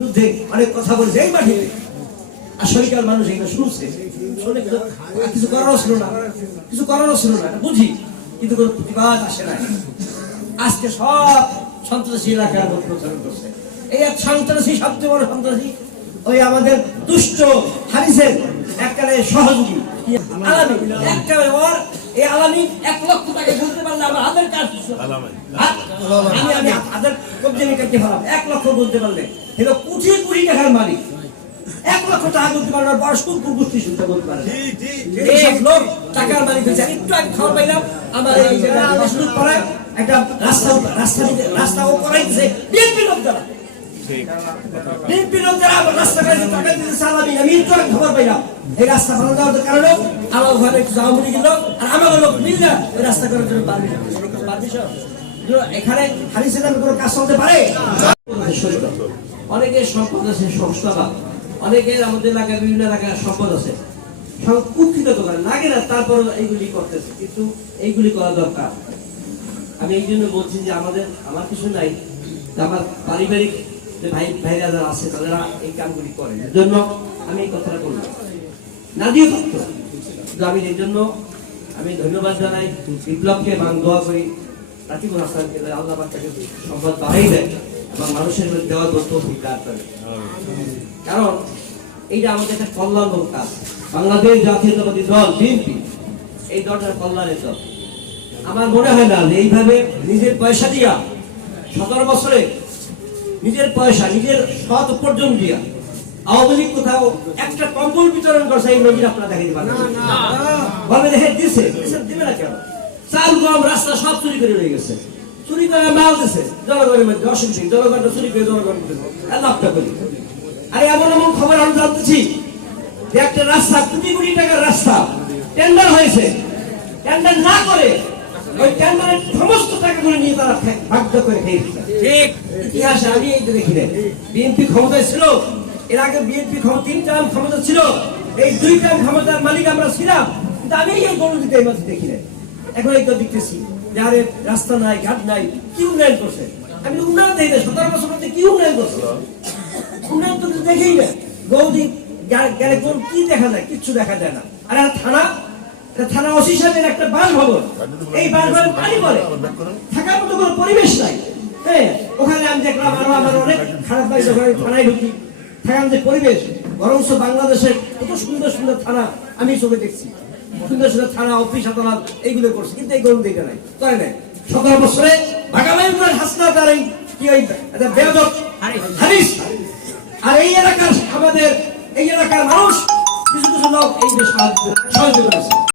বিরুদ্ধে অনেক কথা বলেছে এই মাটিতে। আসলেকার মানুষ এগুলো শুনছে, শুনে কিছু করারও ছিল না, বুঝি, কিন্তু কোনো প্রতিবাদ আসে না। আজকে সব সন্ত্রাসী এলাকার মধ্যে প্রচারণ করছে। এই এক সন্ত্রাসী, সবচেয়ে বড় সন্ত্রাসী ওই আমাদের দুষ্ট হারিসের এককালে সহযোগী আলামী, এককালে ওর এই আলামী 1 লক্ষ টাকা বলতে পারলে আমার হাতের কাজ আমি হাতের কবজে কাটতে পারলাম। 1 লক্ষ বলতে পারলে এগুলো কোটি কোটি টাকার মালিক। 1 লক্ষ টাকা বলতে পারলে বড় সুন্দর গোষ্ঠী শুনতে বলতে পারে এইসব লোক টাকার মালিক হয়েছে। একটু আগে খবর পাইলাম আমার এই মসজিদ পাড়ায় একটা রাস্তা ও করাইছে বিএনপি লোক দ্বারা, টাকা দিতে সালামি। আমি একটু আগে খবর পাইলাম এই রাস্তা বানানো যাওয়ার কারণে আমার ঘরে একটু আওয়ামী লীগের লোক আর আমার লোক মিললে ওই রাস্তা করার জন্য এখানে হারিসের কোনো কাজ চলতে পারে। অনেকের সম্পদ আছে, সংস্থা, অনেকের আমাদের এলাকায় বিভিন্ন এলাকায় সম্পদ আছে, কুক্ষিত করে লাগে না, তারপর এইগুলি করতেছে, কিন্তু এইগুলি করা দরকার। আমি এই জন্য বলছি যে আমার কিছু নাই, আমার পারিবারিক যে ভাইরা যারা আছে তারা এই কামগুলি করে, এর জন্য আমি এই কথাটা বললাম। না দিয়ে থাকতো আমি এই জন্য আমি ধন্যবাদ জানাই বিপ্লবকে, দোয়া করি রাকিবুল হাসানকে, আল্লাহ পাক তাকে সম্পদ বাড়াই দেয় এবং মানুষের দেওয়ার তৌফিক দান করে। কারণ এইটা আমাদের একটা কল্যাণমূলক কাজ। বাংলাদেশ জাতীয়তাবাদী দল বিএনপি এই দলটার কল্যাণের দল। আমার মনে হয় না যে এইভাবে নিজের পয়সা দিয়া 17 বছরে নিজের পয়সা, নিজের সৎ উপার্জন দিয়া আওয়ামী লীগ কোথাও একটা কম্বল বিতরণ করছে এই নজির আপনারা দেখাইতে পারেন না। দেখে দিছে দিবে না কেন? চাল গম রাস্তা সব চুরি করে রয়ে গেছে, চুরি করে মাল দিছে জনগণের মধ্যে, অসুবিধা জনগণটা চুরি করে জনগণ লাভটা করি। আরে এমন এমন খবর আমি জানতেছি যে একটা রাস্তা কোটি কোটি টাকার রাস্তা টেন্ডার হয়েছে, টেন্ডার না করে ওই টেন্ডারের সমস্ত টাকাগুলো নিয়ে তারা ভাগ্য করে খেয়েছে। ঠিক ইতিহাসে আমি এই দেখি না বিএনপি ক্ষমতায় ছিল, এর আগে বিএনপি 3 টার্ম ক্ষমতা ছিল, এই 2 টার্ম ক্ষমতার মালিক আমরা ছিলাম, কিন্তু আমি এই গণনীতি এই মাঝে দেখি না। এখন এই তো দেখতেছি যে আরে রাস্তা নাই, ঘাট নাই, কি উন্নয়ন করছে? আমি উন্নয়ন দেখি না, 17 বছর মধ্যে কি উন্নয়ন করছে? উন্নয়ন তো দেখেই না। গৌদি গেলে কোন কি দেখা যায়? কিচ্ছু দেখা যায় না। আর থানা ওসি সাহেবের একটা বাসভবন, এই বাসভবনে পানি পড়ে, থাকার মতো কোনো পরিবেশ নাই। হ্যাঁ, ওখানে আমি দেখলাম আমার অনেক খারাপ লাগে যখন থানায় ঢুকি, থাকার যে পরিবেশ, বরঞ্চ বাংলাদেশের কত সুন্দর সুন্দর থানা আমি চোখে দেখছি, সুন্দর সুন্দর থানা, অফিস, আদালত এইগুলো করছে, কিন্তু এই গরম দিকে নাই, করে নাই। 17 বছরে ভাগাভাগি হাসনা তার কি ওই বেয়াদব হারিস। আর এই এলাকার আমাদের এই এলাকার মানুষ কিছু কিছু লোক এই যে সাহায্য করেছে।